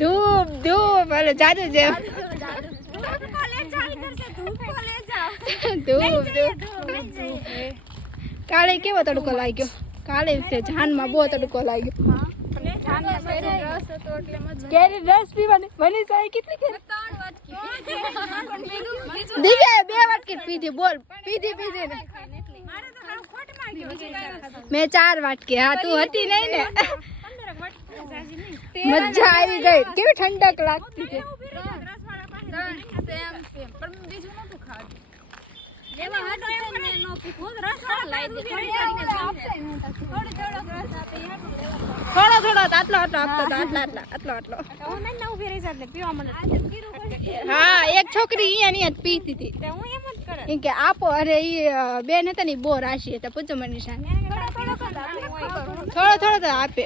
ધૂપ ધૂપ અરે જાદુ જેમ ધૂપ ધૂપ કાલે કેવો તડકો લાગ્યો કાલે જાનમાં બહુ તડકો લાગ્યો કેરી રસ પીવાની મને સાઈ કેટલી દિવ્યા 2 વાટકી પીધી બોલ પીધી ને મેં 4 વાટકી હા તું હતી નહીં ને મજા આવી ગઈ કેવી ઠંડક લાગતી છે થોડો આટલો હા એક છોકરી અહીંયા જ પીતી હતી એમ કે આપો અરે ઈ બેન હતા ને બહુ રાશી હતા પૂછો મનીષા થોડો તો આપે